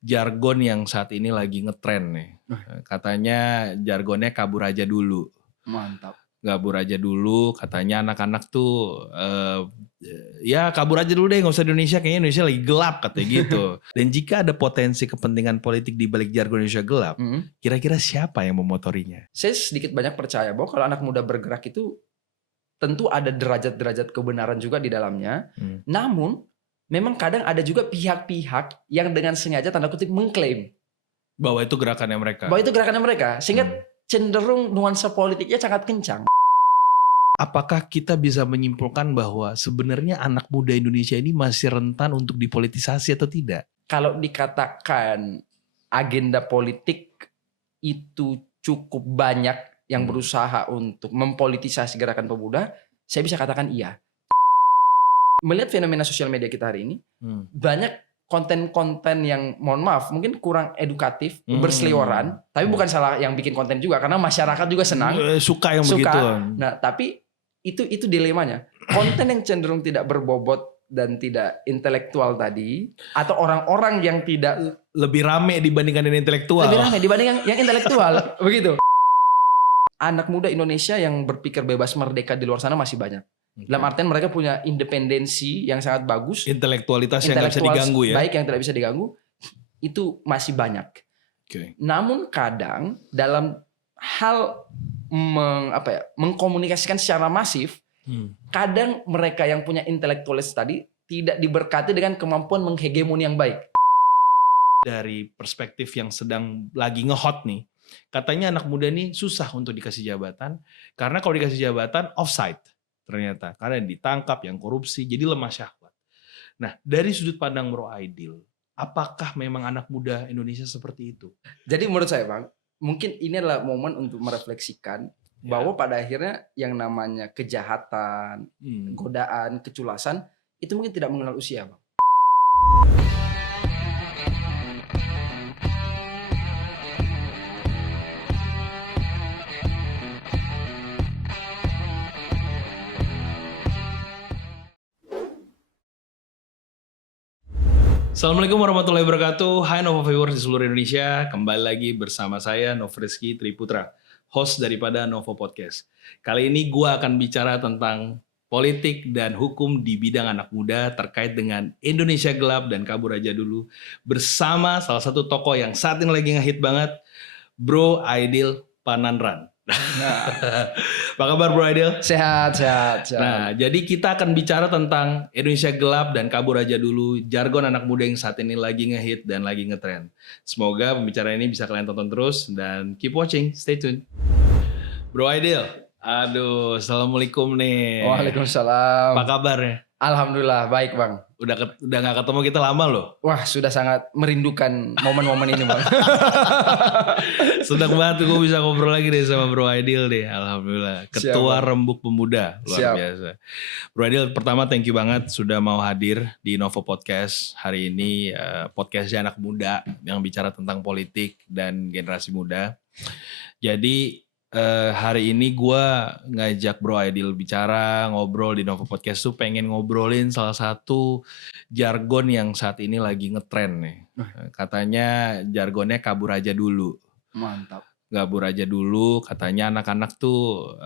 jargon yang saat ini lagi ngetren nih. Katanya jargonnya kabur aja dulu. Mantap. Kabur aja dulu, katanya anak-anak tuh ya kabur aja dulu deh, nggak usah di Indonesia, kayaknya Indonesia lagi gelap katanya gitu. Dan jika ada potensi kepentingan politik di balik jargon Indonesia gelap, kira-kira siapa yang memotorinya? Saya sedikit banyak percaya bahwa kalau anak muda bergerak itu tentu ada derajat-derajat kebenaran juga di dalamnya. Namun memang kadang ada juga pihak-pihak yang dengan sengaja tanda kutip mengklaim bahwa itu gerakannya mereka. Sehingga cenderung nuansa politiknya sangat kencang. Apakah kita bisa menyimpulkan bahwa sebenarnya anak muda Indonesia ini masih rentan untuk dipolitisasi atau tidak? Kalau dikatakan agenda politik itu cukup banyak yang berusaha untuk mempolitisasi gerakan pemuda, saya bisa katakan iya. Melihat fenomena sosial media kita hari ini, banyak konten-konten yang mohon maaf mungkin kurang edukatif, berseliweran, tapi bukan salah yang bikin konten juga karena masyarakat juga senang, suka yang begitu. Nah, tapi itu dilemanya. Konten yang cenderung tidak berbobot dan tidak intelektual tadi, atau orang-orang yang tidak lebih rame dibandingkan yang intelektual. Lebih rame dibanding yang intelektual, begitu. Anak muda Indonesia yang berpikir bebas merdeka di luar sana masih banyak. Dalam artian mereka punya independensi yang sangat bagus. Intelektualitas yang nggak bisa diganggu ya. Baik yang tidak bisa diganggu, itu masih banyak. Namun kadang dalam hal mengkomunikasikan secara masif, kadang mereka yang punya intelektualitas tadi tidak diberkati dengan kemampuan menghegemoni yang baik. Dari perspektif yang sedang lagi ngehot nih, katanya anak muda ini susah untuk dikasih jabatan karena kalau dikasih jabatan offside ternyata karena yang ditangkap, yang korupsi, jadi lemah syahwat. Nah, dari sudut pandang Bro Aidil, apakah memang anak muda Indonesia seperti itu? Jadi menurut saya, Bang, mungkin ini adalah momen untuk merefleksikan bahwa pada akhirnya yang namanya kejahatan, godaan, keculasan itu mungkin tidak mengenal usia, Bang. Assalamualaikum warahmatullahi wabarakatuh. Hai Novo viewers di seluruh Indonesia. Kembali lagi bersama saya Nofrizky Triputra, host daripada Novo Podcast. Kali ini gue akan bicara tentang politik dan hukum di bidang anak muda terkait dengan Indonesia gelap dan kabur aja dulu. Bersama salah satu tokoh yang saat ini lagi ngehit banget, Bro Aidil Panandran. Apa kabar Bro Aidil? Sehat. Nah, jadi kita akan bicara tentang Indonesia gelap dan kabur aja dulu, jargon anak muda yang saat ini lagi ngehit dan lagi ngetrend. Semoga pembicaraan ini bisa kalian tonton terus dan keep watching, stay tune. Bro Aidil, aduh, assalamualaikum nih. Waalaikumsalam. Apa kabarnya? Alhamdulillah baik, Bang. Udah nggak ketemu kita lama loh. Wah, sudah sangat merindukan momen-momen ini, Bang. Senang banget gue bisa ngobrol lagi deh sama Bro Aidil deh. Alhamdulillah. Ketua Rembuk Pemuda, luar biasa. Bro Aidil, pertama thank you banget sudah mau hadir di Novo Podcast hari ini. Podcastnya anak muda yang bicara tentang politik dan generasi muda. Jadi hari ini gue ngajak Bro Aidil bicara, ngobrol di Novo Podcast tuh pengen ngobrolin salah satu jargon yang saat ini lagi ngetren nih. Katanya jargonnya kabur aja dulu. Mantap. Kabur aja dulu, katanya anak-anak tuh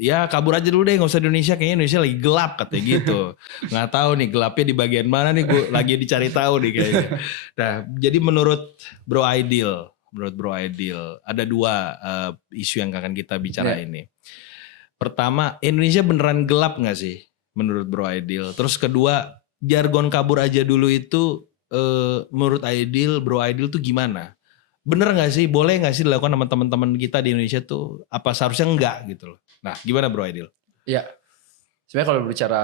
ya kabur aja dulu deh, nggak usah di Indonesia, kayaknya Indonesia lagi gelap katanya gitu. Nggak tahu nih gelapnya di bagian mana nih, gue lagi dicari tahu nih kayaknya. Nah, jadi menurut Bro Aidil, ada dua isu yang akan kita bicara ini. Pertama, Indonesia beneran gelap nggak sih menurut Bro Aidil? Terus kedua, jargon kabur aja dulu itu menurut Bro Aidil tuh gimana? Bener nggak sih? Boleh nggak sih dilakukan sama teman-teman kita di Indonesia tuh? Apa seharusnya enggak gitu loh? Nah, gimana Bro Aidil? Ya, sebenarnya kalau berbicara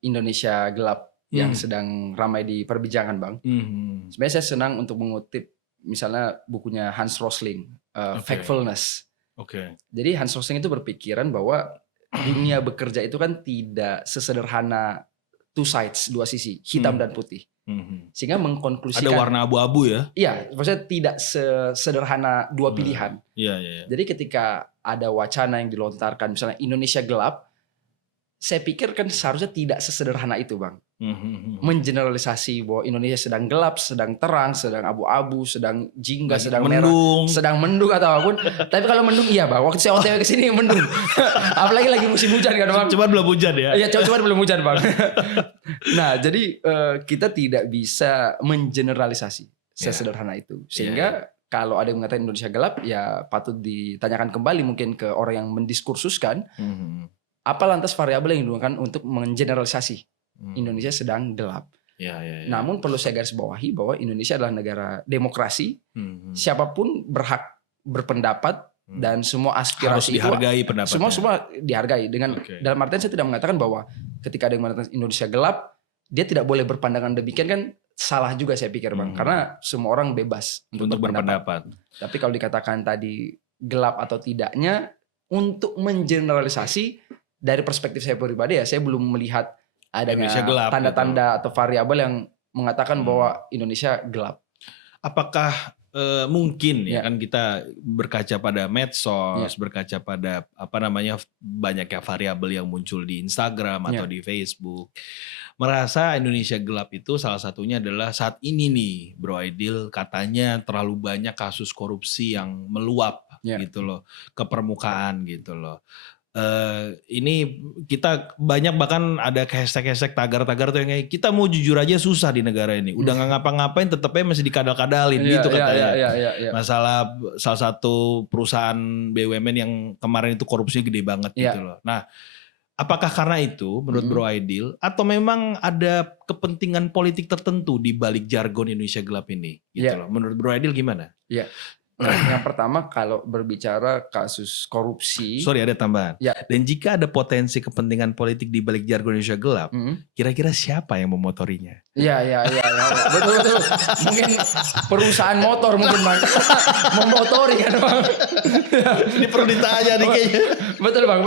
Indonesia gelap yang sedang ramai di perbincangan, Bang. Sebenarnya saya senang untuk mengutip misalnya bukunya Hans Rosling, Factfulness. Jadi Hans Rosling itu berpikiran bahwa dunia bekerja itu kan tidak sesederhana two sides, dua sisi, hitam dan putih. Sehingga mengkonklusikan ada warna abu-abu ya? Iya, maksudnya tidak sesederhana dua pilihan. Iya. Jadi ketika ada wacana yang dilontarkan misalnya Indonesia gelap, saya pikir kan seharusnya tidak sesederhana itu, Bang. Mengeneralisasi bahwa Indonesia sedang gelap, sedang terang, sedang abu-abu, sedang jingga, sedang mendung, merah, sedang mendung atau apapun. Tapi kalau mendung iya, Bang. Waktu saya OTW ke sini mendung. Apalagi lagi musim hujan kan, Bang. Cuma belum hujan ya. Iya, cuma belum hujan, Bang. Nah, jadi kita tidak bisa mengeneralisasi sesederhana itu. Sehingga kalau ada yang mengatakan Indonesia gelap, ya patut ditanyakan kembali mungkin ke orang yang mendiskursuskan. Apa lantas variabel yang digunakan untuk mengeneralisasi Indonesia sedang gelap? Ya. Namun perlu saya garis bawahi bahwa Indonesia adalah negara demokrasi. Siapapun berhak berpendapat dan semua aspirasi harus dihargai pendapatnya. Semua dihargai. Dalam artian saya tidak mengatakan bahwa ketika ada yang mengatakan Indonesia gelap, dia tidak boleh berpandangan demikian kan salah juga saya pikir, Bang. Karena semua orang bebas untuk berpendapat. Tapi kalau dikatakan tadi gelap atau tidaknya, untuk mengeneralisasi dari perspektif saya pribadi saya belum melihat adanya tanda-tanda atau variabel yang mengatakan bahwa Indonesia gelap. Apakah mungkin kan kita berkaca pada medsos, berkaca pada banyaknya variabel yang muncul di Instagram atau di Facebook, merasa Indonesia gelap itu salah satunya adalah saat ini nih, Bro Aidil, katanya terlalu banyak kasus korupsi yang meluap gitu loh ke permukaan gitu loh. Ini kita banyak bahkan ada hashtag tagar-tagar tuh yang kayak kita mau jujur aja susah di negara ini. Udah nggak ngapa-ngapain tetepnya masih dikadal-kadalin gitu katanya. Masalah salah satu perusahaan BUMN yang kemarin itu korupsinya gede banget gitu loh. Nah, apakah karena itu menurut Bro Aidil atau memang ada kepentingan politik tertentu di balik jargon Indonesia gelap ini gitu loh. Menurut Bro Aidil gimana? Iya. Nah, yang pertama kalau berbicara kasus korupsi. Sorry ada tambahan. Dan jika ada potensi kepentingan politik di balik jargon Indonesia gelap, kira-kira siapa yang memotorinya? Iya. Betul. Mungkin perusahaan motor mungkin Bang. Memotori kan Bang. Ini perlu ditanya nih kayaknya. Betul Bang.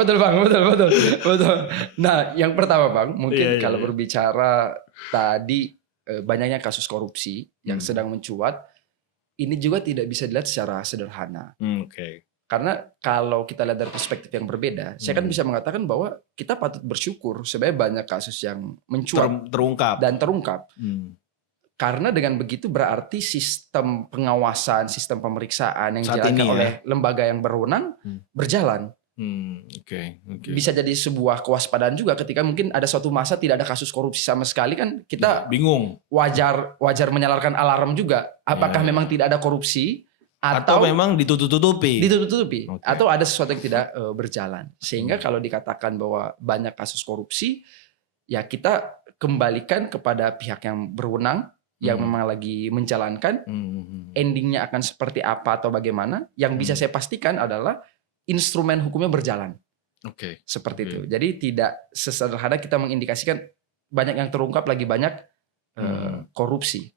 Nah yang pertama Bang, mungkin kalau berbicara tadi banyaknya kasus korupsi yang sedang mencuat. Ini juga tidak bisa dilihat secara sederhana. Karena kalau kita lihat dari perspektif yang berbeda, saya kan bisa mengatakan bahwa kita patut bersyukur sebenarnya banyak kasus yang mencuat terungkap. Karena dengan begitu berarti sistem pengawasan, sistem pemeriksaan yang dijalankan oleh lembaga yang berwenang berjalan. Bisa jadi sebuah kewaspadaan juga ketika mungkin ada suatu masa tidak ada kasus korupsi sama sekali kan kita bingung. Wajar menyalarkan alarm juga. Apakah memang tidak ada korupsi atau memang ditutup-tutupi atau ada sesuatu yang tidak berjalan. Sehingga kalau dikatakan bahwa banyak kasus korupsi, ya kita kembalikan kepada pihak yang berwenang yang memang lagi menjalankan. Endingnya akan seperti apa atau bagaimana? Yang bisa saya pastikan adalah instrumen hukumnya berjalan. Seperti itu. Jadi tidak sesederhana kita mengindikasikan banyak yang terungkap lagi banyak korupsi.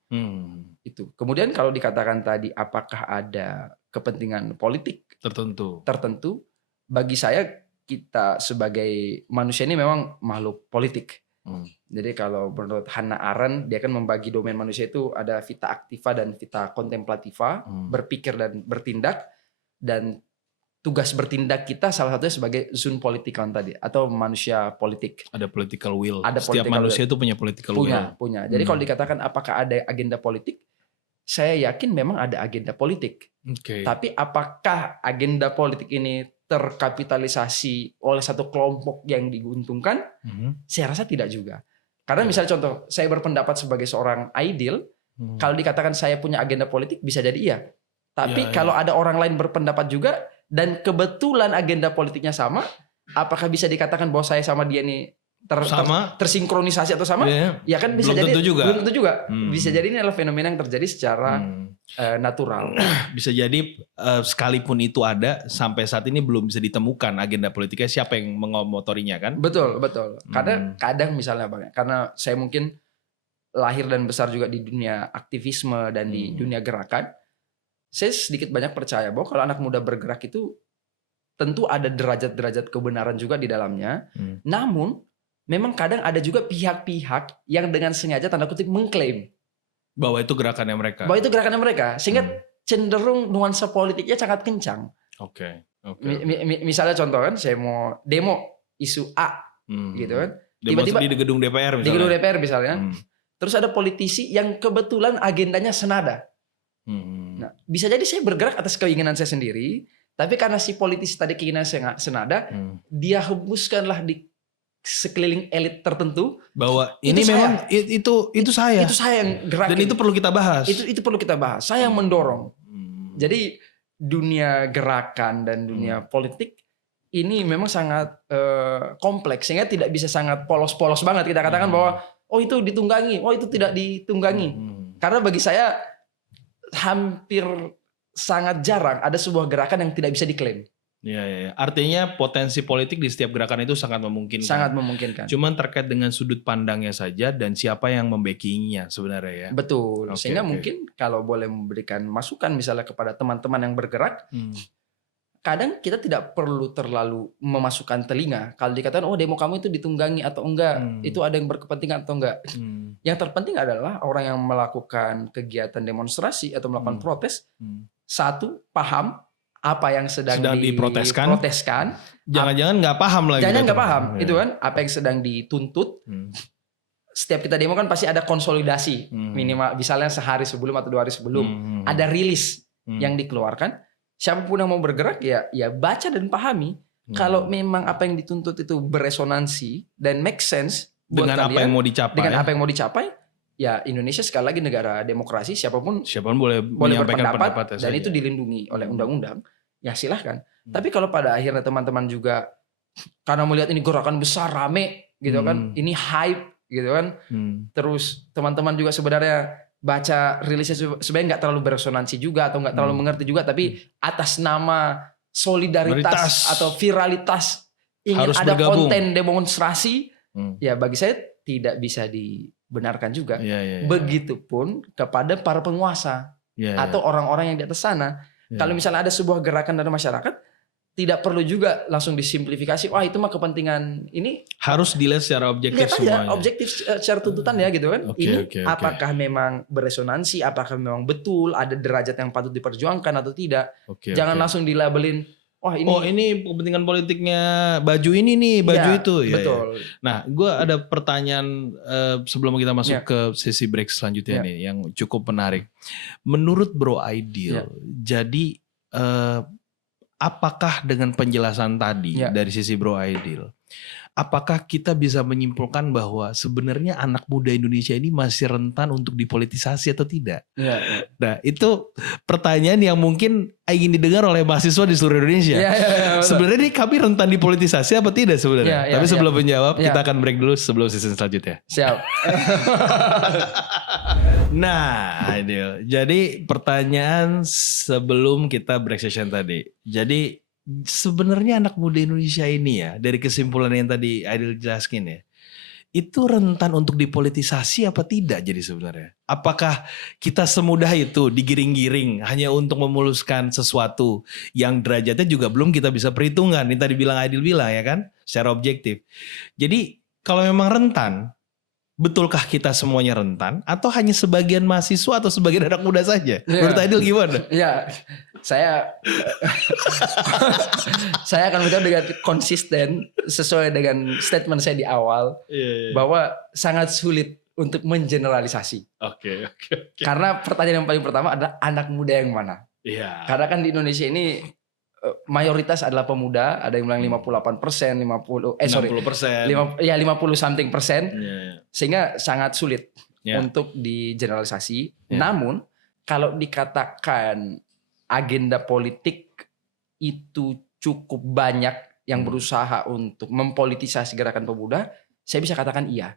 Itu. Kemudian kalau dikatakan tadi apakah ada kepentingan politik tertentu, bagi saya kita sebagai manusia ini memang makhluk politik. Jadi kalau menurut Hannah Arendt dia kan membagi domain manusia itu ada vita activa dan vita contemplativa, berpikir dan bertindak, dan tugas bertindak kita salah satunya sebagai zoon politikon tadi atau manusia politik. Ada political will. Setiap manusia itu punya political will. Punya. Jadi kalau dikatakan apakah ada agenda politik, saya yakin memang ada agenda politik. Tapi apakah agenda politik ini terkapitalisasi oleh satu kelompok yang diuntungkan? Saya rasa tidak juga. Karena misalnya contoh, saya berpendapat sebagai seorang Aidil, kalau dikatakan saya punya agenda politik bisa jadi iya. Tapi kalau ada orang lain berpendapat juga dan kebetulan agenda politiknya sama, apakah bisa dikatakan bahwa saya sama dia nih tersinkronisasi atau sama? Ya kan bisa belum tentu juga. Bisa jadi ini adalah fenomena yang terjadi secara natural. Bisa jadi sekalipun itu ada sampai saat ini belum bisa ditemukan agenda politiknya siapa yang mengomotorinya kan? Betul. Karena kadang misalnya Bang, karena saya mungkin lahir dan besar juga di dunia aktivisme dan di dunia gerakan. Saya sedikit banyak percaya bahwa kalau anak muda bergerak itu tentu ada derajat-derajat kebenaran juga di dalamnya. Namun memang kadang ada juga pihak-pihak yang dengan sengaja tanda kutip mengklaim bahwa itu gerakannya mereka. Sehingga cenderung nuansa politiknya sangat kencang. Misalnya contoh kan saya mau demo isu A. gitu kan. Tiba-tiba di gedung DPR misalnya. Di gedung DPR misalnya. Terus ada politisi yang kebetulan agendanya senada. Nah, bisa jadi saya bergerak atas keinginan saya sendiri, tapi karena si politisi tadi keinginan saya senada, dia hembuskanlah di sekeliling elit tertentu bahwa ini memang itu saya. Itu saya yang gerakin. Dan itu perlu kita bahas. Itu perlu kita bahas. Saya yang mendorong. Jadi dunia gerakan dan dunia politik ini memang sangat kompleks, sehingga tidak bisa sangat polos-polos banget kita katakan bahwa oh itu ditunggangi, oh itu tidak ditunggangi. Karena bagi saya hampir sangat jarang ada sebuah gerakan yang tidak bisa diklaim. Ya. Artinya potensi politik di setiap gerakan itu sangat memungkinkan. Sangat memungkinkan. Cuman terkait dengan sudut pandangnya saja dan siapa yang membacking-nya sebenarnya ya. Betul. Sehingga mungkin kalau boleh memberikan masukan misalnya kepada teman-teman yang bergerak, kadang kita tidak perlu terlalu memasukkan telinga. Kalau dikatakan oh demo kamu itu ditunggangi atau enggak, itu ada yang berkepentingan atau enggak. Yang terpenting adalah orang yang melakukan kegiatan demonstrasi atau melakukan protes, satu, paham apa yang sedang diproteskan. Jangan-jangan nggak paham lagi. Jangan nggak paham, itu kan apa yang sedang dituntut. Setiap kita demo kan pasti ada konsolidasi, minimal misalnya sehari sebelum atau 2 hari sebelum, ada rilis yang dikeluarkan. Siapapun yang mau bergerak ya baca dan pahami. Kalau memang apa yang dituntut itu beresonansi dan make sense buat dengan kalian, apa yang mau dicapai. Dengan apa yang mau dicapai, ya Indonesia sekali lagi negara demokrasi, siapapun boleh berpendapat dan itu dilindungi oleh undang-undang. Ya silahkan. Tapi kalau pada akhirnya teman-teman juga karena melihat ini gerakan besar rame gitu kan, ini hype gitu kan. Terus teman-teman juga sebenarnya baca rilisnya sebenarnya nggak terlalu beresonansi juga atau nggak terlalu mengerti juga, tapi atas nama solidaritas atau viralitas ingin harus ada bergabung. Konten demonstrasi, ya bagi saya tidak bisa dibenarkan juga. Begitupun kepada para penguasa atau orang-orang yang di atas sana. Kalau misalnya ada sebuah gerakan dari masyarakat, tidak perlu juga langsung disimplifikasi. Wah itu mah kepentingan ini. Harus dilihat secara objektif semuanya. Objektif secara tuntutan ya gitu kan. Apakah memang beresonansi, apakah memang betul ada derajat yang patut diperjuangkan atau tidak. Jangan langsung dilabelin. Wah ini kepentingan politiknya baju ini nih, baju itu. Betul. Nah gue ada pertanyaan sebelum kita masuk ke sesi break selanjutnya nih yang cukup menarik. Menurut Bro Aidil, jadi apakah dengan penjelasan tadi dari sisi Bro Aidil, apakah kita bisa menyimpulkan bahwa sebenarnya anak muda Indonesia ini masih rentan untuk dipolitisasi atau tidak? Nah itu pertanyaan yang mungkin ingin didengar oleh mahasiswa di seluruh Indonesia. Sebenarnya kami rentan dipolitisasi apa tidak sebenarnya? Tapi sebelum menjawab kita akan break dulu sebelum season selanjutnya. Siap. Nah, Aidil. Jadi pertanyaan sebelum kita break session tadi. Jadi sebenarnya anak muda Indonesia ini ya, dari kesimpulan yang tadi Aidil jelaskan ya, itu rentan untuk dipolitisasi apa tidak jadi sebenarnya? Apakah kita semudah itu digiring-giring hanya untuk memuluskan sesuatu yang derajatnya juga belum kita bisa perhitungkan? Ini tadi Aidil bilang ya kan, secara objektif. Jadi kalau memang rentan, betulkah kita semuanya rentan atau hanya sebagian mahasiswa atau sebagian anak muda saja? Menurut Aidil gimana? Saya akan menjawab dengan konsisten sesuai dengan statement saya di awal bahwa sangat sulit untuk mengeneralisasi. Karena pertanyaan yang paling pertama adalah anak muda yang mana? Karena kan di Indonesia ini mayoritas adalah pemuda, ada yang bilang 58%, 50 something persen, sehingga sangat sulit untuk digeneralisasi. Namun kalau dikatakan agenda politik itu cukup banyak yang berusaha untuk mempolitisasi gerakan pemuda, saya bisa katakan iya.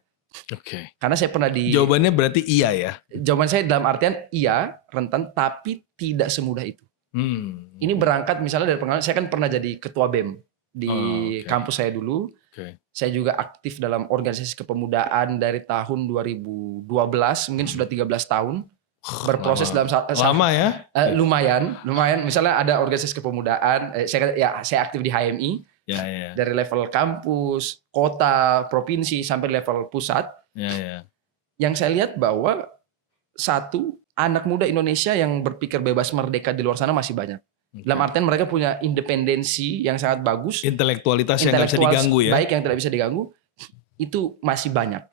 Karena saya pernah Jawabannya berarti iya ya? Jawaban saya dalam artian iya, rentan, tapi tidak semudah itu. Ini berangkat misalnya dari pengalaman, saya kan pernah jadi ketua BEM di kampus saya dulu. Saya juga aktif dalam organisasi kepemudaan dari tahun 2012, mungkin sudah 13 tahun. Berproses dalam lama ya? Lumayan. Misalnya ada organisasi kepemudaan, saya aktif di HMI. Dari level kampus, kota, provinsi sampai level pusat. Yang saya lihat bahwa satu, anak muda Indonesia yang berpikir bebas merdeka di luar sana masih banyak. Dalam artian mereka punya independensi yang sangat bagus. Intelektualitas yang tidak bisa diganggu ya. Baik yang tidak bisa diganggu. itu masih banyak.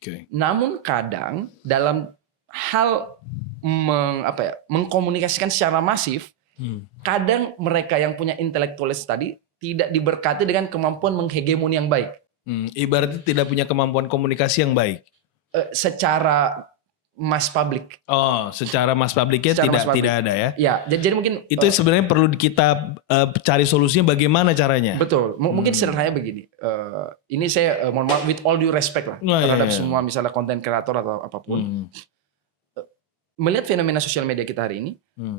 Okay. Namun kadang dalam hal mengkomunikasikan secara masif, kadang mereka yang punya intelektualis tadi tidak diberkati dengan kemampuan menghegemoni yang baik. Ibaratnya tidak punya kemampuan komunikasi yang baik. Secara mass public. Oh, secara mass publiknya tidak ada ya? Ya, jadi mungkin itu sebenarnya perlu kita cari solusinya bagaimana caranya. Betul. Mungkin sederhananya begini. Ini saya mohon maaf with all due respect lah terhadap semua misalnya konten kreator atau apapun. Melihat fenomena sosial media kita hari ini,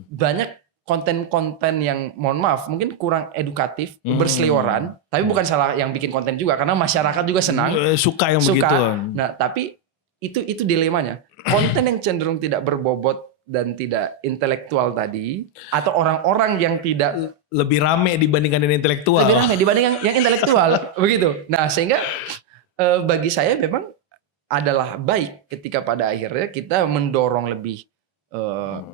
banyak konten-konten yang mohon maaf mungkin kurang edukatif, berseliweran, tapi bukan salah yang bikin konten juga karena masyarakat juga senang, suka yang begitu. Nah, tapi itu dilemanya. Konten yang cenderung tidak berbobot dan tidak intelektual tadi, atau orang-orang yang tidak lebih rame dibandingkan yang intelektual. Lebih rame dibanding yang intelektual, begitu. Nah, sehingga bagi saya memang adalah baik ketika pada akhirnya kita mendorong lebih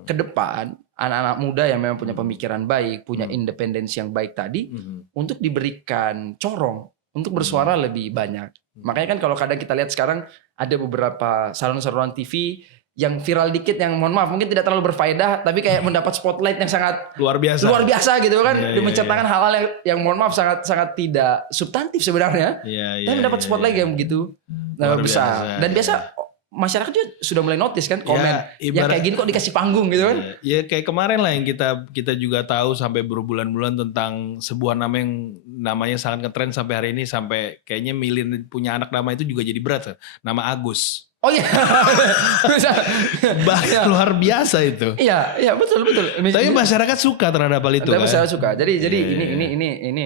ke depan anak-anak muda yang memang punya pemikiran baik, punya independensi yang baik tadi, untuk diberikan corong untuk bersuara lebih banyak. Makanya kan kalau kadang kita lihat sekarang ada beberapa saluran-saluran TV yang viral dikit yang mohon maaf mungkin tidak terlalu berfaedah tapi kayak mendapat spotlight yang sangat luar biasa gitu kan, menceritakan hal-hal yang mohon maaf sangat tidak substantif sebenarnya, tapi mendapat spotlight yang begitu besar. Dan biasa masyarakat juga sudah mulai notice kan komen yang kayak gini kok dikasih panggung gitu kan. Ya kayak kemarin lah yang kita juga tahu sampai berbulan-bulan tentang sebuah nama yang namanya sangat ngetren sampai hari ini, sampai kayaknya milih punya anak nama itu juga jadi berat. Nama Agus. Oh iya. Luar biasa itu. Iya betul. Tapi masyarakat suka terhadap hal itu. Masyarakat suka. Jadi ini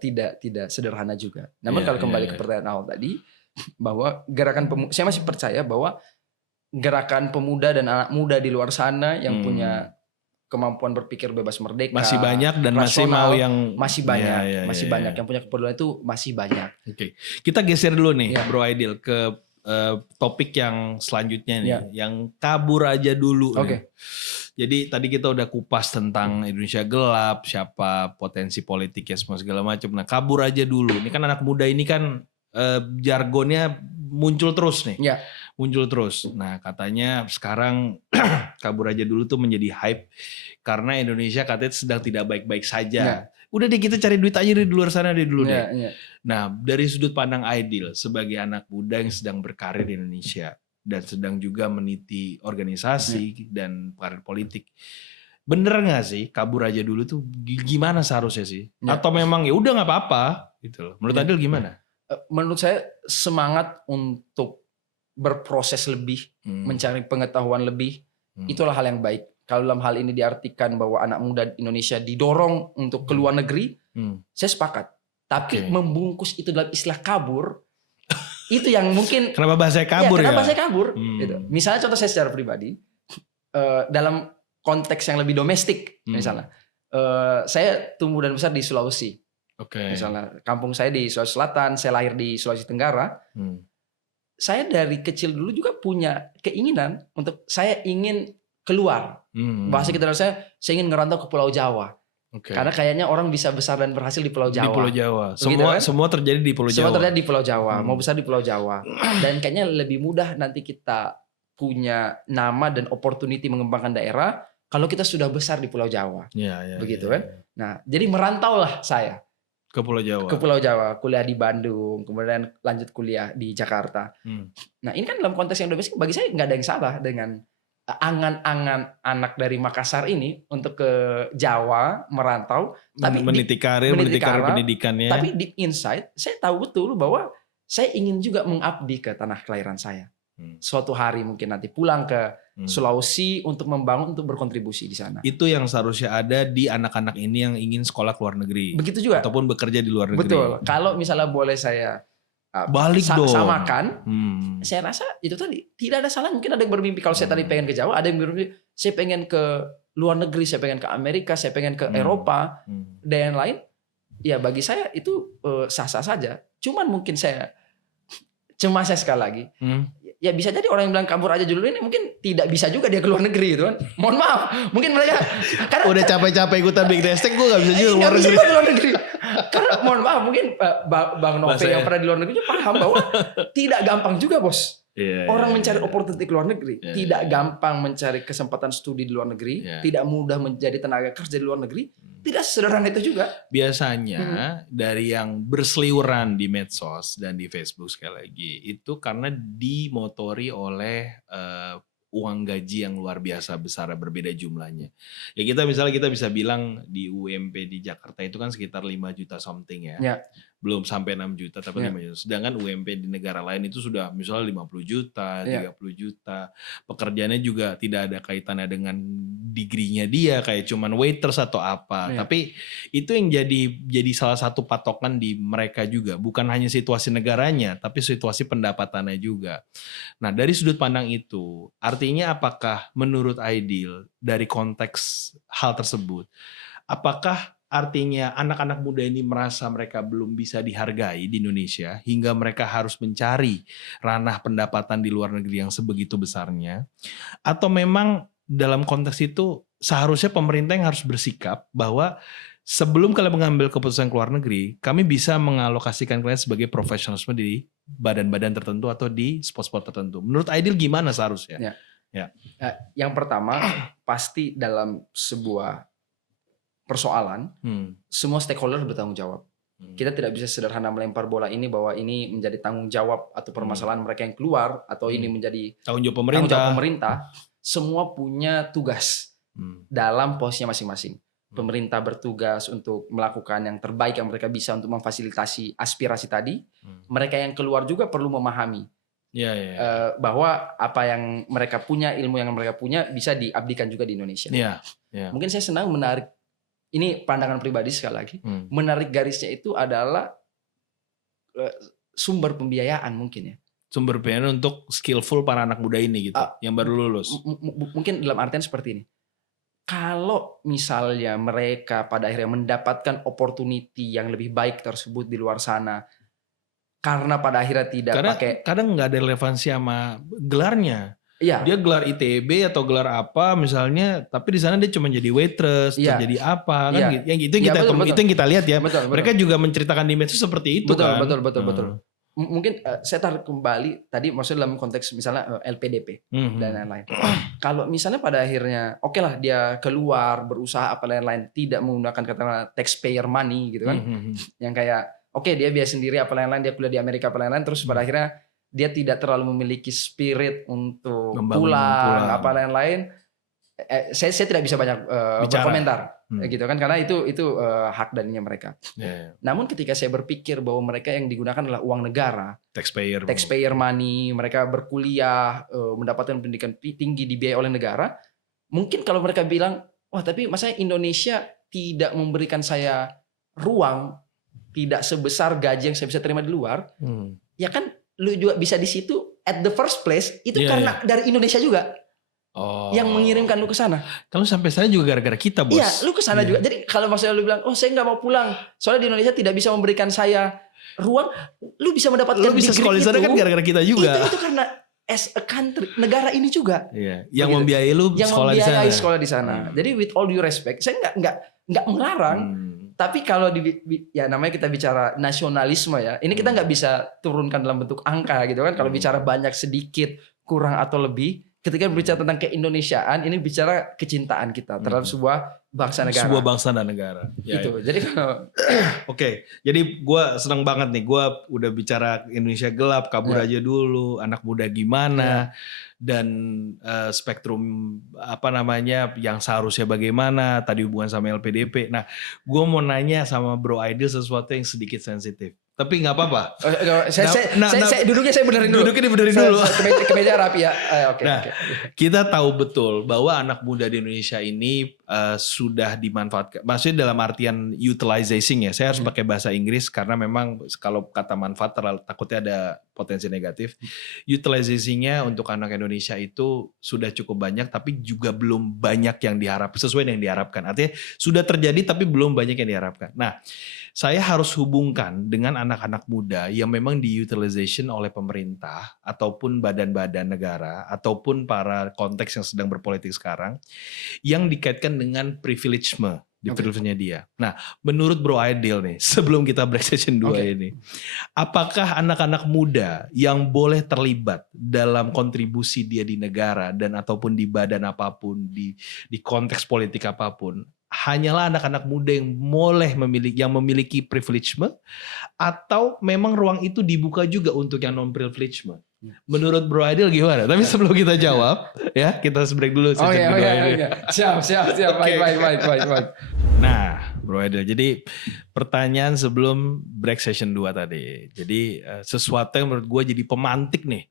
tidak sederhana juga. Namun kalau kembali ke pertanyaan awal tadi, bahwa saya masih percaya bahwa gerakan pemuda dan anak muda di luar sana yang punya kemampuan berpikir bebas merdeka masih banyak dan rasional, masih banyak yang punya kepedulian itu masih banyak. Oke. Kita geser dulu nih Bro Aidil ke topik yang selanjutnya nih, yang kabur aja dulu nih. Jadi tadi kita udah kupas tentang Indonesia gelap, siapa potensi politiknya semua segala macam. Nah, kabur aja dulu. Ini kan anak muda ini kan jargonnya muncul terus nih. Muncul terus. Nah, katanya sekarang kabur aja dulu tuh menjadi hype karena Indonesia katanya sedang tidak baik-baik saja. Udah deh kita cari duit aja di luar sana dulu deh. Nah, dari sudut pandang Aidil sebagai anak muda yang sedang berkarir di Indonesia dan sedang juga meniti organisasi dan karir politik. Bener nggak sih kabur aja dulu tuh gimana seharusnya sih? Atau memang ya udah nggak apa-apa gitu loh. Menurut Aidil gimana? Menurut saya semangat untuk berproses lebih, mencari pengetahuan lebih, itulah hal yang baik. Kalau dalam hal ini diartikan bahwa anak muda Indonesia didorong untuk ke luar negeri, saya sepakat. Tapi membungkus itu dalam istilah kabur, itu yang mungkin kenapa bahasa kabur ya? Kenapa bahasa kabur? Gitu. Misalnya contoh saya secara pribadi, dalam konteks yang lebih domestik, misalnya, saya tumbuh dan besar di Sulawesi. Misalnya kampung saya di Sulawesi Selatan, saya lahir di Sulawesi Tenggara. Saya dari kecil dulu juga punya keinginan untuk saya ingin keluar. Bahasa kita saya ingin ngerantau ke Pulau Jawa. Karena kayaknya orang bisa besar dan berhasil di Pulau Jawa. Di Pulau Jawa. Semua terjadi di Pulau Jawa. Semua terjadi di Pulau Jawa. Mau besar di Pulau Jawa. Dan kayaknya lebih mudah nanti kita punya nama dan opportunity mengembangkan daerah kalau kita sudah besar di Pulau Jawa. Begitu kan. Nah, jadi merantau lah saya. Ke Pulau Jawa. Ke Pulau Jawa, kuliah di Bandung, kemudian lanjut kuliah di Jakarta. Nah, ini kan dalam konteks yang domestik bagi saya nggak ada yang salah dengan angan-angan anak dari Makassar ini untuk ke Jawa merantau, tapi meniti karir pendidikannya. Tapi deep inside saya tahu betul bahwa saya ingin juga mengabdi ke tanah kelahiran saya. Suatu hari mungkin nanti pulang ke Sulawesi untuk membangun, untuk berkontribusi di sana. Itu yang seharusnya ada di anak-anak ini yang ingin sekolah ke luar negeri. Begitu juga. Ataupun bekerja di luar negeri. Betul. Kalau misalnya boleh saya samakan, saya rasa itu tadi tidak ada salah. Mungkin ada yang bermimpi kalau saya tadi pengen ke Jawa, ada yang bermimpi saya pengen ke luar negeri, saya pengen ke Amerika, saya pengen ke Eropa dan lain. Ya bagi saya itu sah-sah saja. Cuman mungkin saya cemas sekali lagi. ya bisa jadi orang yang bilang kabur aja dulu ini mungkin tidak bisa juga dia keluar negeri gitu kan. Mohon maaf, mungkin mereka karena udah capek-capek ikutan Big Destek, gue gak bisa juga keluar negeri. Keluar negeri. Karena mohon maaf, mungkin Bang Nove yang pernah di luar negeri paham bahwa tidak gampang juga bos. Orang mencari opportunity ke luar negeri, tidak gampang mencari kesempatan studi di luar negeri, tidak mudah menjadi tenaga kerja di luar negeri, tidak sederhana itu juga. Biasanya dari yang berseliweran di medsos dan di Facebook sekali lagi, itu karena dimotori oleh uang gaji yang luar biasa besar, berbeda jumlahnya. Ya kita misalnya kita bisa bilang di UMP di Jakarta itu kan sekitar 5 juta something ya. Belum sampai 6 juta tapi 5 juta. Sedangkan UMP di negara lain itu sudah misalnya 50 juta, 30 juta. Pekerjaannya juga tidak ada kaitannya dengan degree-nya dia, kayak cuman waiters atau apa. Tapi itu yang jadi salah satu patokan di mereka juga. Bukan hanya situasi negaranya, tapi situasi pendapatannya juga. Nah dari sudut pandang itu, artinya apakah menurut Aidil dari konteks hal tersebut, apakah artinya anak-anak muda ini merasa mereka belum bisa dihargai di Indonesia hingga mereka harus mencari ranah pendapatan di luar negeri yang sebegitu besarnya? Atau memang dalam konteks itu seharusnya pemerintah yang harus bersikap bahwa sebelum kalian mengambil keputusan ke luar negeri, kami bisa mengalokasikan kalian sebagai profesionalisme di badan-badan tertentu atau di spot-spot tertentu. Menurut Aidil gimana seharusnya? Yang pertama pasti dalam sebuah persoalan, semua stakeholder bertanggung jawab. Kita tidak bisa sederhana melempar bola ini bahwa ini menjadi tanggung jawab atau permasalahan mereka yang keluar atau ini menjadi tanggung jawab pemerintah. Semua punya tugas dalam posisinya masing-masing. Pemerintah bertugas untuk melakukan yang terbaik yang mereka bisa untuk memfasilitasi aspirasi tadi. Mereka yang keluar juga perlu memahami bahwa apa yang mereka punya, ilmu yang mereka punya bisa diabdikan juga di Indonesia. Mungkin saya senang menarik. Ini pandangan pribadi sekali lagi. Menarik garisnya itu adalah sumber pembiayaan mungkin ya. Sumber pembiayaan untuk skillful para anak muda ini gitu, yang baru lulus. Mungkin dalam artian seperti ini. Kalau misalnya mereka pada akhirnya mendapatkan opportunity yang lebih baik tersebut di luar sana, karena pada akhirnya tidak pakai. Kadang nggak ada relevansi sama gelarnya. Dia gelar ITB atau gelar apa misalnya, tapi di sana dia cuma jadi waitress, jadi apa kan gitu. Yang itu yang kita lihat ya. Mereka juga menceritakan di medsos seperti itu kan. Betul. Mungkin saya tarik kembali tadi maksudnya dalam konteks misalnya LPDP dan lain-lain. Kalau misalnya pada akhirnya oke lah dia keluar berusaha apa lain-lain tidak menggunakan kata taxpayer money gitu kan. Yang kayak oke dia biaya sendiri apa lain-lain, dia kuliah di Amerika apa lain-lain, terus pada akhirnya dia tidak terlalu memiliki spirit untuk pulang apa lain-lain. Saya tidak bisa banyak berkomentar gitu kan, karena itu hak daninya mereka. Namun ketika saya berpikir bahwa mereka yang digunakan adalah uang negara, taxpayer money, mereka berkuliah, mendapatkan pendidikan tinggi dibiayai oleh negara, mungkin kalau mereka bilang, wah tapi masa Indonesia tidak memberikan saya ruang, tidak sebesar gaji yang saya bisa terima di luar, ya kan lu juga bisa di situ at the first place itu karena dari Indonesia juga. Yang mengirimkan lu ke sana. Kalau sampai sana juga gara-gara kita, Bos. Iya, lu ke sana juga. Jadi kalau maksudnya lu bilang, "Oh, saya enggak mau pulang. Soalnya di Indonesia tidak bisa memberikan saya ruang." Lu bisa mendapatkan lu bisa sekolah di sana kan gara-gara kita juga. Itu karena as a country, negara ini juga. Yang membiayai lu sekolah di sana. Jadi with all due respect, saya enggak melarang. Tapi kalau ya namanya kita bicara nasionalisme ya. Ini kita enggak bisa turunkan dalam bentuk angka gitu kan. Kalau bicara banyak sedikit, kurang atau lebih, ketika berbicara tentang keindonesiaan, ini bicara kecintaan kita terhadap sebuah bangsa negara. Sebuah bangsa dan negara. Itu. Jadi kalau Oke, jadi gue seneng banget nih. Gue udah bicara Indonesia gelap, kabur aja dulu, anak muda gimana, dan spektrum apa namanya yang seharusnya bagaimana. Tadi hubungan sama LPDP. Nah, gue mau nanya sama Bro Aidil sesuatu yang sedikit sensitif. Tapi nggak apa-apa. Saya duduknya saya benerin dulu. Duduknya dibenerin dulu. Ke meja rapi ya. Kita tahu betul bahwa anak muda di Indonesia ini sudah dimanfaatkan. Maksudnya dalam artian utilizing ya. Saya harus pakai bahasa Inggris karena memang kalau kata manfaat terlalu takutnya ada potensi negatif. Utilizing-nya untuk anak Indonesia itu sudah cukup banyak, tapi juga belum banyak yang diharapkan sesuai dengan yang diharapkan. Artinya sudah terjadi tapi belum banyak yang diharapkan. Nah, saya harus hubungkan dengan anak-anak muda yang memang diutilization oleh pemerintah ataupun badan-badan negara ataupun para konteks yang sedang berpolitik sekarang yang dikaitkan dengan privilege-nya dia. Nah, menurut Bro Aidil nih, sebelum kita break session 2 ini, apakah anak-anak muda yang boleh terlibat dalam kontribusi dia di negara dan ataupun di badan apapun, di konteks politik apapun, hanyalah anak-anak muda yang memiliki privilege atau memang ruang itu dibuka juga untuk yang non privilege? Menurut Bro Aidil gimana? Tapi sebelum kita jawab, ya kita break dulu. Siap. Baik. Nah, Bro Aidil, jadi pertanyaan sebelum break session 2 tadi. Jadi sesuatu yang menurut gue jadi pemantik nih.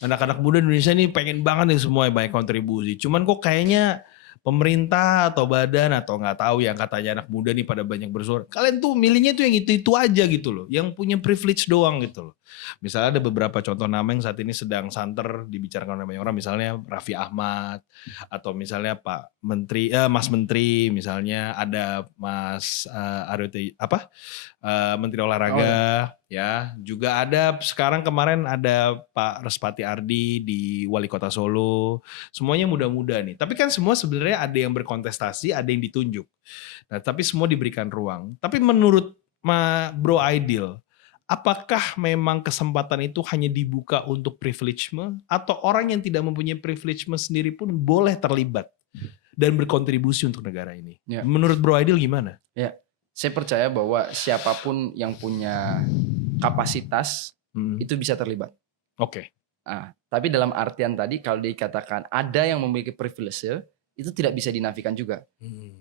Anak-anak muda Indonesia ini pengen banget nih semua banyak kontribusi. Cuman kok kayaknya pemerintah atau badan atau nggak tahu yang katanya anak muda nih pada banyak bersuara. Kalian tuh milihnya tuh yang itu aja gitu loh, yang punya privilege doang gitu loh. Misalnya ada beberapa contoh nama yang saat ini sedang santer dibicarakan oleh banyak orang, misalnya Raffi Ahmad atau misalnya Pak Menteri, Mas Menteri, misalnya ada Mas Menteri Olahraga, ya juga ada sekarang kemarin ada Pak Respati Ardi di Wali Kota Solo, semuanya muda-muda nih. Tapi kan semua sebenarnya ada yang berkontestasi, ada yang ditunjuk. Nah, tapi semua diberikan ruang. Tapi menurut Bro Aidil, apakah memang kesempatan itu hanya dibuka untuk privilege atau orang yang tidak mempunyai privilege sendiri pun boleh terlibat dan berkontribusi untuk negara ini? Ya. Menurut Bro Aidil gimana? Ya. Saya percaya bahwa siapapun yang punya kapasitas itu bisa terlibat. Oke. Nah, tapi dalam artian tadi kalau dikatakan ada yang memiliki privilege itu tidak bisa dinafikan juga.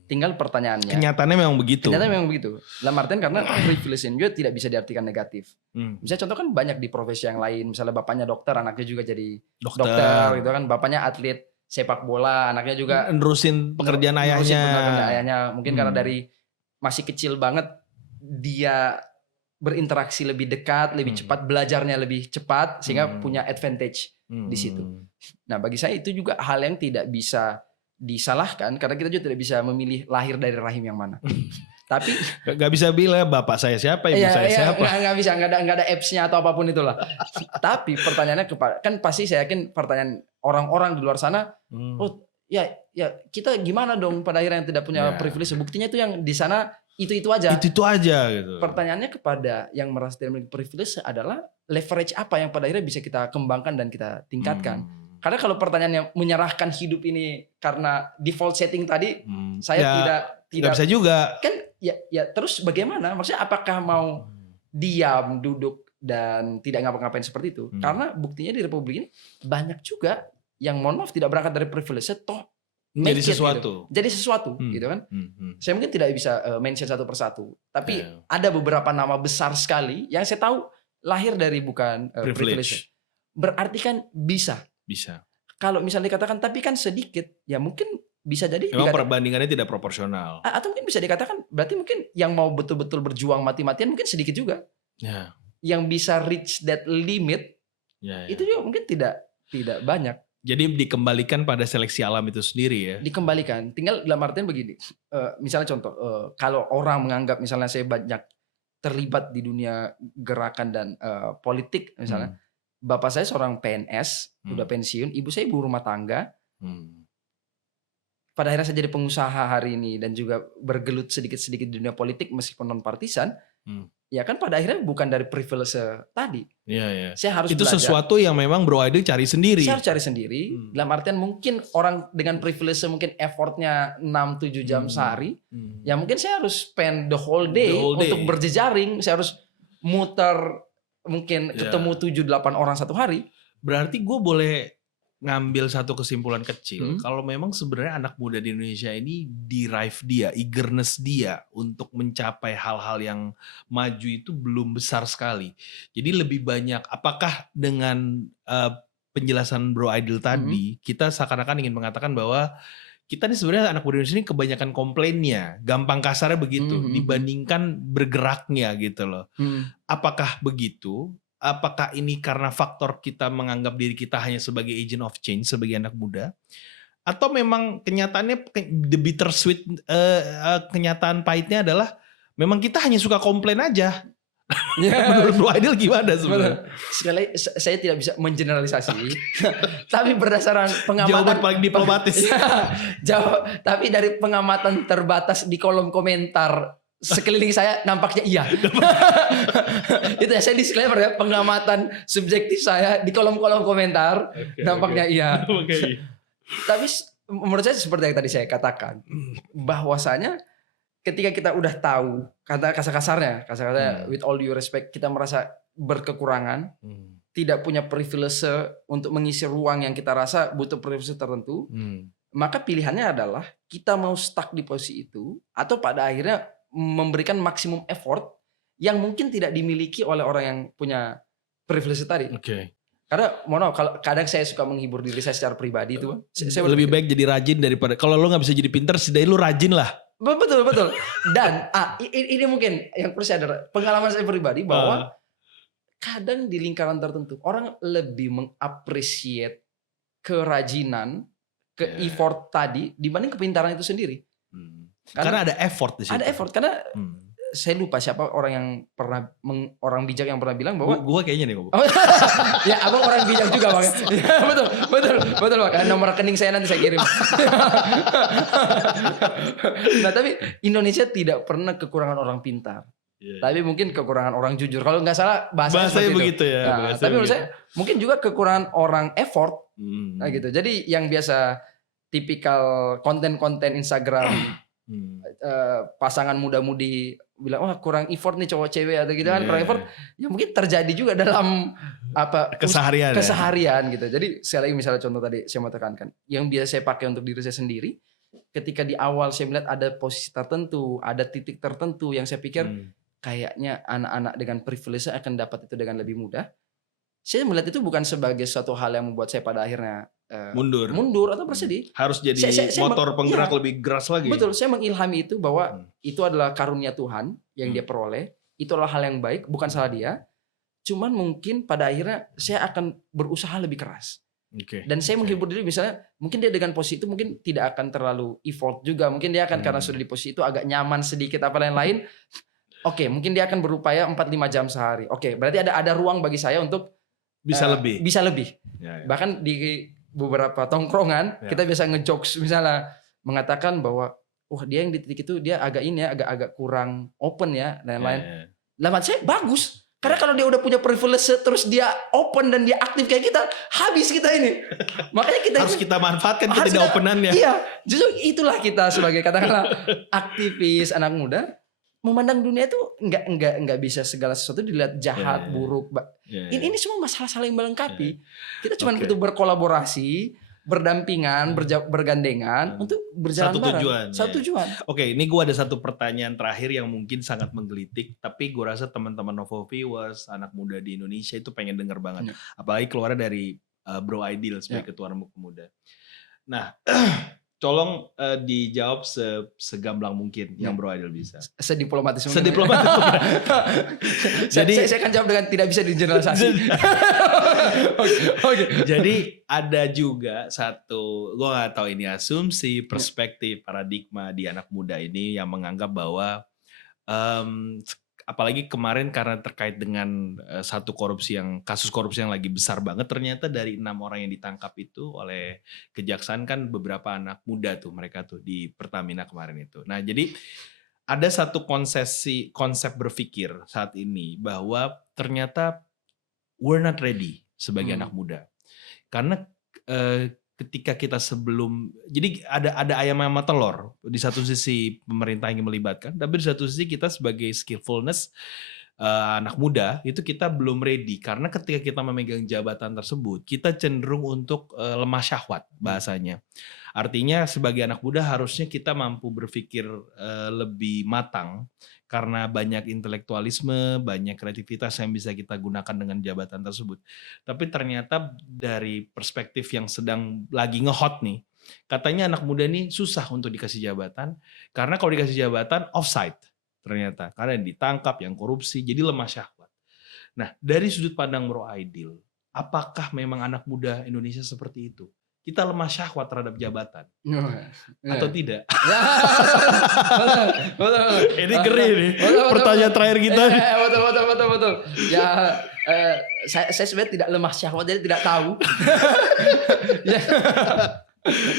Tinggal pertanyaannya. Kenyataannya memang begitu. Dalam artian karena privilege juga tidak bisa diartikan negatif. Misalnya contoh kan banyak di profesi yang lain. Misalnya bapaknya dokter, anaknya juga jadi dokter gitu kan. Bapaknya atlet sepak bola, anaknya juga nerusin pekerjaan ayahnya. Mungkin karena dari masih kecil banget dia berinteraksi lebih dekat, lebih cepat, belajarnya lebih cepat sehingga punya advantage di situ. Nah, bagi saya itu juga hal yang tidak bisa disalahkan karena kita juga tidak bisa memilih lahir dari rahim yang mana. Tapi nggak bisa bilang bapak saya siapa, ibu saya siapa. Nggak bisa, nggak ada apps-nya atau apapun itulah. Tapi pertanyaannya kan pasti saya yakin pertanyaan orang-orang di luar sana, oh ya kita gimana dong pada akhirnya yang tidak punya privilege? Buktinya itu yang di sana itu aja. Itu aja gitu. Pertanyaannya kepada yang merasa tidak memiliki privilege adalah leverage apa yang pada akhirnya bisa kita kembangkan dan kita tingkatkan. Karena kalau pertanyaannya menyerahkan hidup ini karena default setting tadi, saya tidak bisa juga. Kan ya terus bagaimana? Maksudnya apakah mau diam, duduk dan tidak ngapa-ngapain seperti itu? Karena buktinya di Republik ini banyak juga yang mohon maaf tidak berangkat dari privilege toh jadi sesuatu. Gitu. Jadi sesuatu gitu kan. Saya mungkin tidak bisa mention satu persatu, tapi ada beberapa nama besar sekali yang saya tahu lahir dari bukan privilege. Berarti kan bisa. Kalau misalnya dikatakan tapi kan sedikit, ya mungkin bisa jadi memang perbandingannya tidak proporsional. Atau mungkin bisa dikatakan berarti mungkin yang mau betul-betul berjuang mati-matian mungkin sedikit juga. Ya. Yang bisa reach that limit itu juga mungkin tidak banyak. Jadi dikembalikan pada seleksi alam itu sendiri ya? Dikembalikan. Tinggal dalam artian begini. Misalnya contoh, kalau orang menganggap misalnya saya banyak terlibat di dunia gerakan dan politik misalnya. Bapak saya seorang PNS, udah pensiun. Ibu saya ibu rumah tangga. Pada akhirnya saya jadi pengusaha hari ini dan juga bergelut sedikit-sedikit di dunia politik meskipun non partisan. Ya kan pada akhirnya bukan dari privilege tadi. Iya. Saya harus itu belajar. Sesuatu yang memang Bro Aidil cari sendiri. Saya harus cari sendiri. Dalam artian mungkin orang dengan privilege mungkin effortnya 6-7 jam sehari. Ya mungkin saya harus spend the whole day untuk berjejaring. Saya harus muter mungkin ketemu 7-8 orang satu hari. Berarti gue boleh ngambil satu kesimpulan kecil, kalau memang sebenarnya anak muda di Indonesia ini drive dia, eagerness dia untuk mencapai hal-hal yang maju itu belum besar sekali. Jadi lebih banyak, apakah dengan penjelasan Bro Aidil tadi, kita seakan-akan ingin mengatakan bahwa kita nih sebenarnya anak muda Indonesia ini kebanyakan komplainnya, gampang kasarnya begitu, dibandingkan bergeraknya gitu loh. Apakah begitu? Apakah ini karena faktor kita menganggap diri kita hanya sebagai agent of change sebagai anak muda? Atau memang kenyataannya the bittersweet, kenyataan pahitnya adalah memang kita hanya suka komplain aja. Menurut Bro Aidil gimana sebenarnya? Sekali saya tidak bisa mengeneralisasi, tapi berdasarkan pengamatan Jawaban paling diplomatis. Tapi dari pengamatan terbatas di kolom komentar sekeliling saya nampaknya iya. Itu ya, saya disclaimer ya, pengamatan subjektif saya di kolom-kolom komentar nampaknya iya. Tapi menurut saya seperti yang tadi saya katakan, bahwasanya ketika kita udah tahu, kata kasar-kasarnya with all due respect, kita merasa berkekurangan, tidak punya privilege untuk mengisi ruang yang kita rasa butuh privilege tertentu, maka pilihannya adalah kita mau stuck di posisi itu atau pada akhirnya memberikan maksimum effort yang mungkin tidak dimiliki oleh orang yang punya privilege tadi. Karena kalau kadang saya suka menghibur diri saya secara pribadi itu, saya lebih baik jadi rajin daripada kalau lo nggak bisa jadi pinter, setidaknya lo rajin lah. Betul. Dan ini mungkin yang perlu saya ada pengalaman saya pribadi bahwa kadang di lingkaran tertentu orang lebih mengapresiasi kerajinan, effort tadi dibanding kepintaran itu sendiri. Karena ada effort di situ. Ada effort karena saya lupa siapa orang yang pernah orang bijak yang pernah bilang bahwa gua kayaknya nih ya abang orang bijak juga bang. Ya, betul bang. Nomor rekening saya nanti saya kirim. Nah tapi Indonesia tidak pernah kekurangan orang pintar. Tapi mungkin kekurangan orang jujur. Kalau nggak salah bahasanya begitu itu. Ya. Nah, tapi menurut saya mungkin juga kekurangan orang effort. Nah gitu. Jadi yang biasa tipikal konten-konten Instagram pasangan muda-mudi bilang wah kurang effort nih cowok cewek atau gitu kan, kurang effort ya mungkin terjadi juga dalam keseharian gitu. Jadi sekali lagi misalnya contoh tadi saya mau tekankan yang biasa saya pakai untuk diri saya sendiri, ketika di awal saya melihat ada posisi tertentu, ada titik tertentu yang saya pikir kayaknya anak-anak dengan privilege akan dapat itu dengan lebih mudah, saya melihat itu bukan sebagai suatu hal yang membuat saya pada akhirnya mundur atau bersedih. Harus jadi motor penggerak lebih keras lagi. Betul, saya mengilhami itu bahwa itu adalah karunia Tuhan yang dia peroleh. Itu adalah hal yang baik, bukan salah dia. Cuman mungkin pada akhirnya saya akan berusaha lebih keras. Dan saya menghibur diri misalnya, mungkin dia dengan posisi itu mungkin tidak akan terlalu effort juga. Mungkin dia akan karena sudah di posisi itu agak nyaman sedikit apa lain-lain. Mungkin dia akan berupaya 4-5 jam sehari. Berarti ada ruang bagi saya untuk bisa lebih. Bahkan di beberapa tongkrongan kita biasa ngejokes misalnya mengatakan bahwa dia yang di titik itu dia agak agak kurang open ya dan lain-lain. Lawan saya bagus. Karena kalau dia udah punya privilege terus dia open dan dia aktif kayak kita, habis kita ini. Makanya kita harus kita manfaatkan openannya. Iya, justru itulah kita sebagai katakanlah aktivis anak muda memandang dunia itu enggak bisa segala sesuatu dilihat jahat, buruk. Ini semua masalah saling melengkapi. Kita cuma butuh berkolaborasi, berdampingan, bergandengan untuk berjalan bareng. Satu tujuan. Ini gue ada satu pertanyaan terakhir yang mungkin sangat menggelitik, tapi gue rasa teman-teman Novo Viewers, anak muda di Indonesia itu pengen denger banget. Apalagi keluarnya dari Bro Aidil sebagai Ketua Rembuk Pemuda. Nah, tolong dijawab segamblang mungkin yang Bro Aidil bisa. Sediplomatis mungkin. Sediplomatis. Jadi saya akan jawab dengan tidak bisa digeneralisasi. Jadi ada juga satu, gue nggak tahu ini asumsi, perspektif, paradigma di anak muda ini yang menganggap bahwa apalagi kemarin karena terkait dengan kasus korupsi yang lagi besar banget, ternyata dari 6 orang yang ditangkap itu oleh kejaksaan kan beberapa anak muda tuh mereka tuh di Pertamina kemarin itu. Nah jadi ada satu konsep berpikir saat ini bahwa ternyata we're not ready sebagai anak muda. Karena ketika kita jadi ada ayam sama telur. Di satu sisi pemerintah ingin melibatkan, tapi di satu sisi kita sebagai skillfulness anak muda itu kita belum ready. Karena ketika kita memegang jabatan tersebut, kita cenderung untuk lemah syahwat bahasanya. Artinya sebagai anak muda harusnya kita mampu berpikir lebih matang. Karena banyak intelektualisme, banyak kreativitas yang bisa kita gunakan dengan jabatan tersebut. Tapi ternyata dari perspektif yang sedang lagi nge-hot nih, Katanya anak muda nih susah untuk dikasih jabatan, karena kalau dikasih jabatan offside ternyata. Karena yang ditangkap, yang korupsi, jadi lemah syahwat. Nah, dari sudut pandang Bro Aidil, apakah memang anak muda Indonesia seperti itu? Kita lemah syahwat terhadap jabatan atau tidak? Ya, betul. Ini ngeri nih. Betul. Pertanyaan terakhir kita. Betul. Ya, saya sebenarnya tidak lemah syahwat, jadi tidak tahu.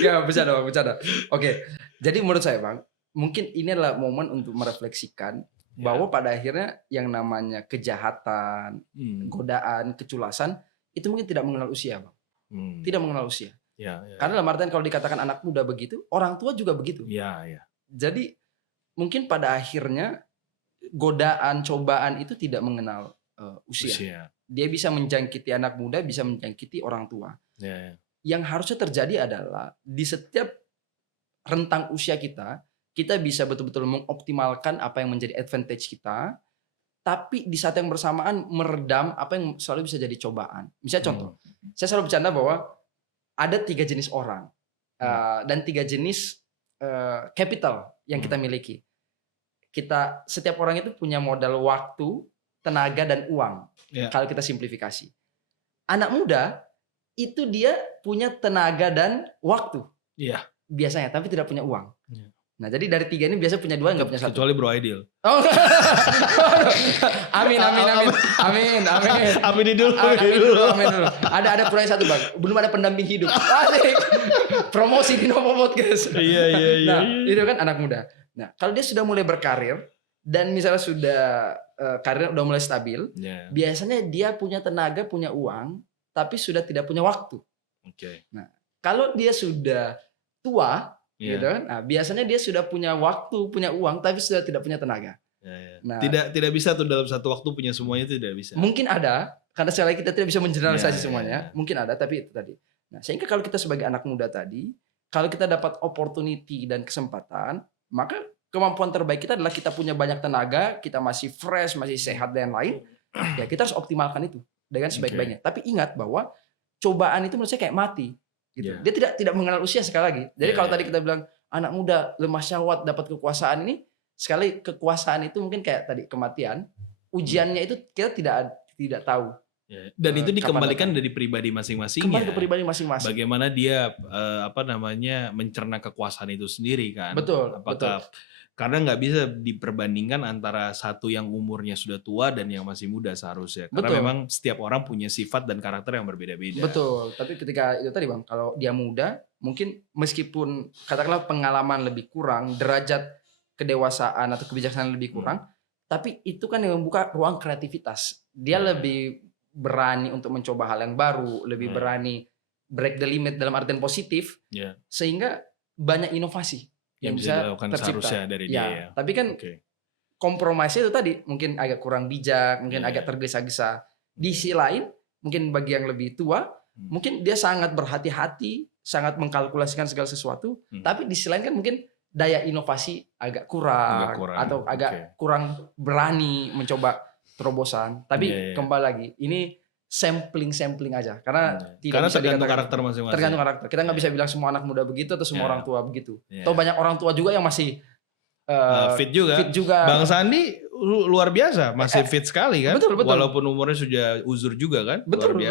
Ya, bercanda. Oke, jadi menurut saya Bang, mungkin ini adalah momen untuk merefleksikan bahwa pada akhirnya yang namanya kejahatan, godaan, keculasan itu mungkin tidak mengenal usia Bang. Tidak mengenal usia. Ya. Karena dalam artian kalau dikatakan anak muda begitu, orang tua juga begitu. Ya. Jadi mungkin pada akhirnya godaan, cobaan itu tidak mengenal usia. Dia bisa menjangkiti anak muda, bisa menjangkiti orang tua. Ya. Yang harusnya terjadi adalah di setiap rentang usia kita bisa betul-betul mengoptimalkan apa yang menjadi advantage kita, tapi di saat yang bersamaan meredam apa yang selalu bisa jadi cobaan. Misalnya contoh, saya selalu bercanda bahwa ada 3 jenis orang dan 3 jenis capital yang kita miliki. Setiap orang itu punya modal waktu, tenaga dan uang. Kalau kita simplifikasi, anak muda itu dia punya tenaga dan waktu. Biasanya, tapi tidak punya uang. Nah, jadi dari 3 ini biasa punya 2, nggak punya 1. Kecuali Bro Aidil. Oh, amin. Amin dulu. Ada kurangnya 1 Bang. Belum ada pendamping hidup. Asik. Promosi di Novo Podcast. Iya. Nah, itu kan anak muda. Nah, kalau dia sudah mulai berkarir dan misalnya sudah karirnya udah mulai stabil, biasanya dia punya tenaga, punya uang, tapi sudah tidak punya waktu. Nah, kalau dia sudah tua, gitu kan? Nah, biasanya dia sudah punya waktu, punya uang, tapi sudah tidak punya tenaga. Nah, tidak bisa tuh dalam satu waktu punya semuanya, tidak bisa. Mungkin ada, karena sekali lagi kita tidak bisa mengeneralisasi semuanya. Mungkin ada, tapi itu tadi. Nah, sehingga kalau kita sebagai anak muda tadi, kalau kita dapat opportunity dan kesempatan, maka kemampuan terbaik kita adalah kita punya banyak tenaga, kita masih fresh, masih sehat dan lain. Ya kita harus optimalkan itu dengan sebaik-baiknya. Tapi ingat bahwa cobaan itu menurut saya kayak mati. Gitu. Dia tidak mengenal usia sekali lagi. Jadi kalau tadi kita bilang anak muda lemah syahwat dapat kekuasaan ini, sekali kekuasaan itu mungkin kayak tadi kematian, ujiannya itu kita tidak tahu. Dan itu dikembalikan dari pribadi masing-masing. Kembali ke pribadi masing-masing. Bagaimana dia mencerna kekuasaan itu sendiri kan? Betul. Karena nggak bisa diperbandingkan antara satu yang umurnya sudah tua dan yang masih muda seharusnya. Karena memang setiap orang punya sifat dan karakter yang berbeda-beda. Betul. Tapi ketika itu tadi Bang, kalau dia muda, mungkin meskipun katakanlah pengalaman lebih kurang, derajat kedewasaan atau kebijaksanaan lebih kurang, tapi itu kan yang membuka ruang kreativitas. Dia lebih berani untuk mencoba hal yang baru, lebih berani break the limit dalam artian positif, sehingga banyak inovasi yang bisa dilakukan seharusnya dari dia. Tapi kan kompromisnya itu tadi mungkin agak kurang bijak, mungkin agak tergesa-gesa. Di sisi lain, mungkin bagi yang lebih tua, mungkin dia sangat berhati-hati, sangat mengkalkulasikan segala sesuatu. Tapi di sisi lain kan mungkin daya inovasi agak kurang. Atau agak kurang berani mencoba terobosan. Tapi kembali lagi, ini sampling aja karena tergantung karakter masing-masing. Tergantung karakter. Kita nggak bisa bilang semua anak muda begitu atau semua orang tua begitu. Atau banyak orang tua juga yang masih fit juga. Bang Sandi luar biasa, masih fit sekali kan? Betul. Walaupun umurnya sudah uzur juga kan? Betul.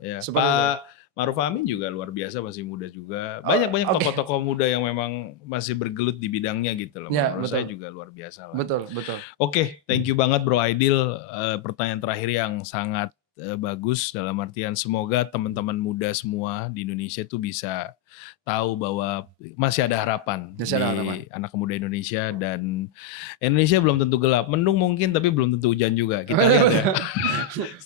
Ya. Pak Maruf Amin juga luar biasa, masih muda juga. Banyak tokoh-tokoh muda yang memang masih bergelut di bidangnya gitu loh. Menurut saya juga luar biasa lah. Betul. Oke, thank you banget Bro Aidil. Pertanyaan terakhir yang sangat bagus dalam artian semoga teman-teman muda semua di Indonesia itu bisa tahu bahwa masih ada harapan anak muda Indonesia, dan Indonesia belum tentu gelap, mendung mungkin tapi belum tentu hujan juga, kita lihat ya.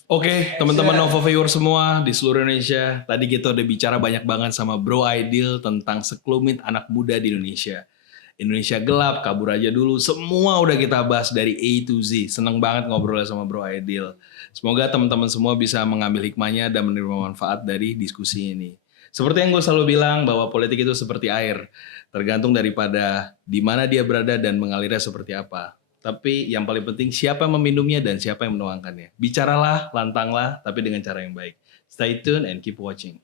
Oke, teman-teman Novo Viewer semua di seluruh Indonesia, tadi kita udah bicara banyak banget sama Bro Aidil tentang sekelumit anak muda di Indonesia. Indonesia gelap, kabur aja dulu, semua udah kita bahas dari A to Z. Seneng banget ngobrol sama Bro Aidil. Semoga teman-teman semua bisa mengambil hikmahnya dan menerima manfaat dari diskusi ini. Seperti yang gue selalu bilang bahwa politik itu seperti air, tergantung daripada di mana dia berada dan mengalirnya seperti apa. Tapi yang paling penting siapa yang meminumnya dan siapa yang menuangkannya. Bicaralah, lantanglah, tapi dengan cara yang baik. Stay tuned and keep watching.